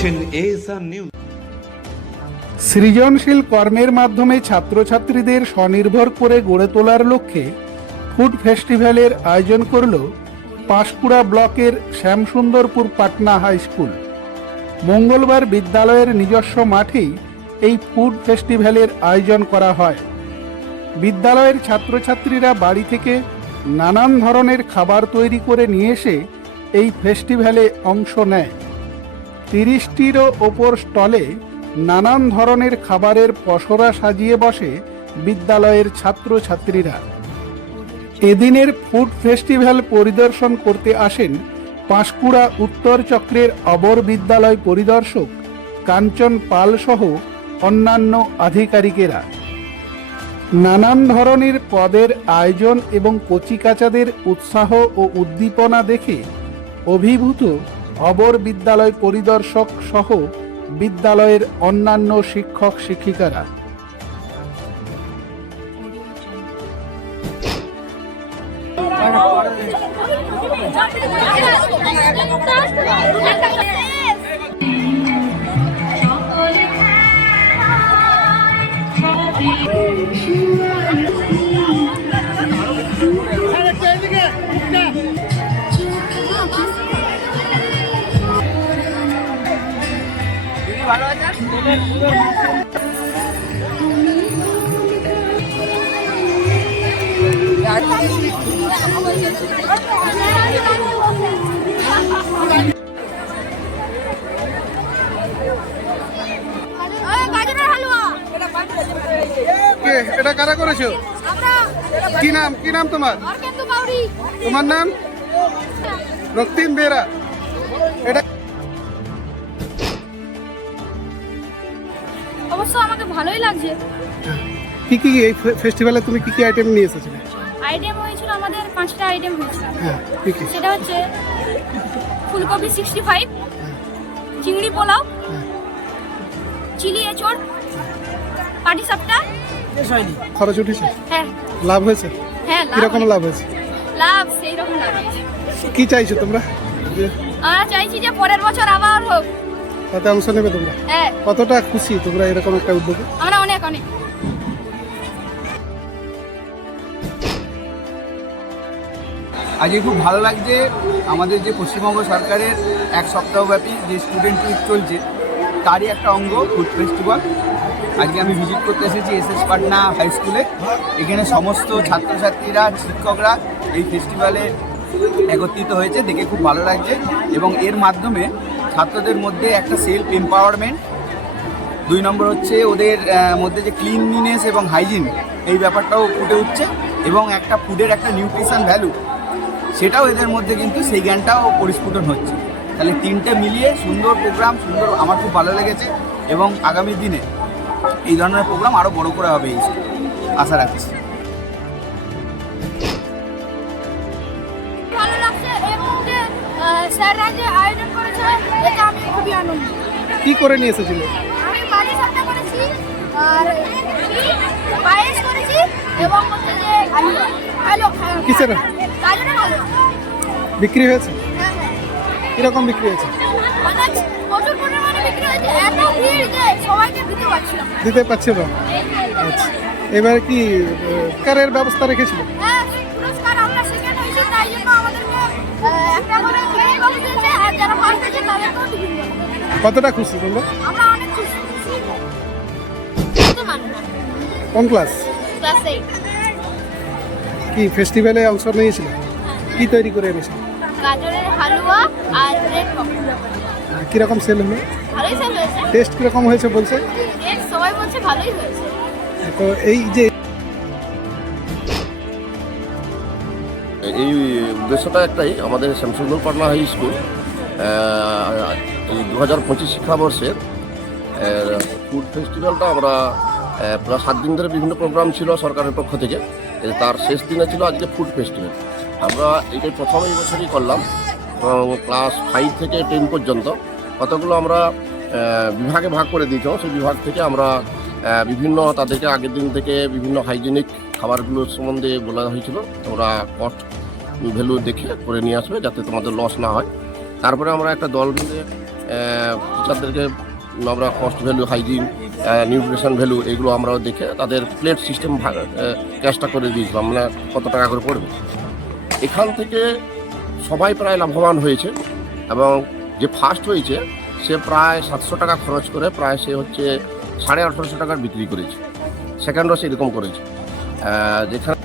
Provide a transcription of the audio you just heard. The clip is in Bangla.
দেখছেন নিউজ সৃজনশীল কর্মের মাধ্যমে ছাত্রছাত্রীদের স্বনির্ভর করে গড়ে তোলার লক্ষ্যে ফুড ফেস্টিভ্যালের আয়োজন করল পাঁশকুড়া ব্লকের শ্যামসুন্দরপুর পাটনা হাই স্কুল। মঙ্গলবার বিদ্যালয়ের নিজস্ব মাঠেই এই ফুড ফেস্টিভ্যালের আয়োজন করা হয়। বিদ্যালয়ের ছাত্রছাত্রীরা বাড়ি থেকে নানান ধরনের খাবার তৈরি করে নিয়ে এসে এই ফেস্টিভ্যালে অংশ নেয়। তিরিশটিরও ওপর স্টলে নানান ধরনের খাবারের পসরা সাজিয়ে বসে বিদ্যালয়ের ছাত্রছাত্রীরা। এদিনের ফুড ফেস্টিভ্যাল পরিদর্শন করতে আসেন পাঁশকুড়া উত্তর চক্রের অবর বিদ্যালয় পরিদর্শক কাঞ্চন পাল সহ অন্যান্য আধিকারিকেরা। নানান ধরনের পদের আয়োজন এবং কচিকাচাদের উৎসাহ ও উদ্দীপনা দেখে অভিভূত অবর বিদ্যালয় পরিদর্শক সহ বিদ্যালয়ের অন্যান্য শিক্ষক শিক্ষিকারা। গাজরের হালুয়া এটা কারা করেছ? কি নাম কি নাম তোমার? তোমার নাম? রক্তিম বেরা। এটা অবশ্য আমাকে ভালোই লাগছে। কি কি এই ফেস্টিভ্যালে তুমি কি কি আইটেম নিয়ে এসেছিলে? আইটেম হয়েছিল আমাদের পাঁচটা আইটেম হয়েছিল। হ্যাঁ সেটা হচ্ছে ফুলকপি সিক্সটি ফাইভ চিংড়ি পোলাও চিলি এঁচড় পাটি সাপটা। খরচ উঠেছে? হ্যাঁ। লাভ হয়েছে? হ্যাঁ কীরকম লাভ হয়েছে? লাভ সেই রকম লাভ হয়েছে। কি চাইছো তোমরা? আমরা চাইছি যে পরের বছর আবার হোক। তাতে অংশ নেবে তোমরা? হ্যাঁ। কতটা খুশি তোমরা এরকম একটা উদ্যোগে? আমরা অনেক অনেক। আজকে খুব ভালো লাগছে আমাদের যে পশ্চিমবঙ্গ সরকারের এক সপ্তাহব্যাপী যে স্টুডেন্ট উইক চলছে তারই একটা অঙ্গ ফুড ফেস্টিভ্যাল আজকে আমি ভিজিট করতে এসেছি এস এস পাটনা হাই স্কুলে এখানে সমস্ত ছাত্রছাত্রীরা শিক্ষকরা এই ফেস্টিভ্যালে একত্রিত হয়েছে দেখে খুব ভালো লাগছে। এবং এর মাধ্যমে ছাত্রদের মধ্যে একটা সেলফ এম্পাওয়ারমেন্ট দুই নম্বর হচ্ছে ওদের মধ্যে যে ক্লিনলিনেস এবং হাইজিন এই ব্যাপারটাও ফুটে উঠছে এবং একটা ফুডের একটা নিউট্রিশন ভ্যালু সেটাও এদের মধ্যে কিন্তু সেই জ্ঞানটাও পরিস্ফুটন হচ্ছে। তাহলে তিনটে মিলিয়ে সুন্দর প্রোগ্রাম সুন্দর, আমার খুব ভালো লেগেছে এবং আগামী দিনে এই ধরনের প্রোগ্রাম আরও বড় করে হবে এই আশা রাখছি। স্যাররা যে কি করে নিয়ে এসেছিলে? আমি বাড়ি করেছি আর পায়েস করেছি এবং হচ্ছে যে আলু আলু কিসের? গাজরের আলু। বিক্রি হয়েছে? হ্যাঁ হ্যাঁ। কীরকম বিক্রি হয়েছে? প্রচুর পরিমাণে বিক্রি হয়েছে এত ভিড় যে সবাইকে দিতে পারছিলাম না। দিতে পারছে আচ্ছা। এবার কি কারের ব্যবস্থা রেখেছিল? হ্যাঁ পুরস্কার আমরা সেকেন্ড হয়েছি তাই জন্য আমাদেরকে একটা করে টিফিন বক্স দিয়েছে আর যারা ফার্স্ট তাদেরকেও টিফিন বক্স কতটা খুশি তোমরা? আমরা অনেক খুশি। কোন ক্লাস? কি ফেস্টিভ্যালে অংশ নিয়েছিলে? কি তৈরি করে এনেছিলে? গাজরের হালুয়া আর ব্রেড পকোড়া আহ, কীরকম সেল হলো? ভালোই সেল হয়েছে। টেস্ট কীরকম হয়েছে বলছে? সবাই বলছে ভালোই হয়েছে। তো এই যে এই উদ্দেশ্যটা একটাই আমাদের শ্যামসুন্দর পাটনা হাই স্কুল দু হাজার পঁচিশ শিক্ষাবর্ষের ফুড ফেস্টিভ্যালটা আমরা প্রায় সাত দিন ধরে বিভিন্ন প্রোগ্রাম ছিল সরকারের পক্ষ থেকে। তার শেষ দিনে ছিল আজকে ফুড ফেস্টিভ্যাল। আমরা এটাই প্রথম এই বছরই করলাম ক্লাস ফাইভ থেকে টেন পর্যন্ত কতগুলো আমরা বিভাগে ভাগ করে দিয়েছিলাম। সেই বিভাগ থেকে আমরা বিভিন্ন তাদেরকে আগের দিন থেকে বিভিন্ন হাইজেনিক খাবারগুলোর সম্বন্ধে বলা হয়েছিল। তোমরা কস্ট ভ্যালু দেখে করে নিয়ে আসবে যাতে তোমাদের লস না হয়। তারপরে আমরা একটা দল মিলে টিচারদেরকে আমরা cost value hygiene nutrition value এগুলো আমরাও দেখে তাদের প্লেট সিস্টেম ক্যাশটা করে দিয়েছিলাম মানে কত টাকা করে পড়বে। এখান থেকে সবাই প্রায় লাভবান হয়েছে এবং যে ফার্স্ট হয়েছে, সে প্রায় সাতশো টাকা খরচ করে প্রায় সে হচ্ছে সাড়ে আঠারোশো টাকার বিক্রি করেছে। সেকেন্ডও সেরকম করেছে। যেখানে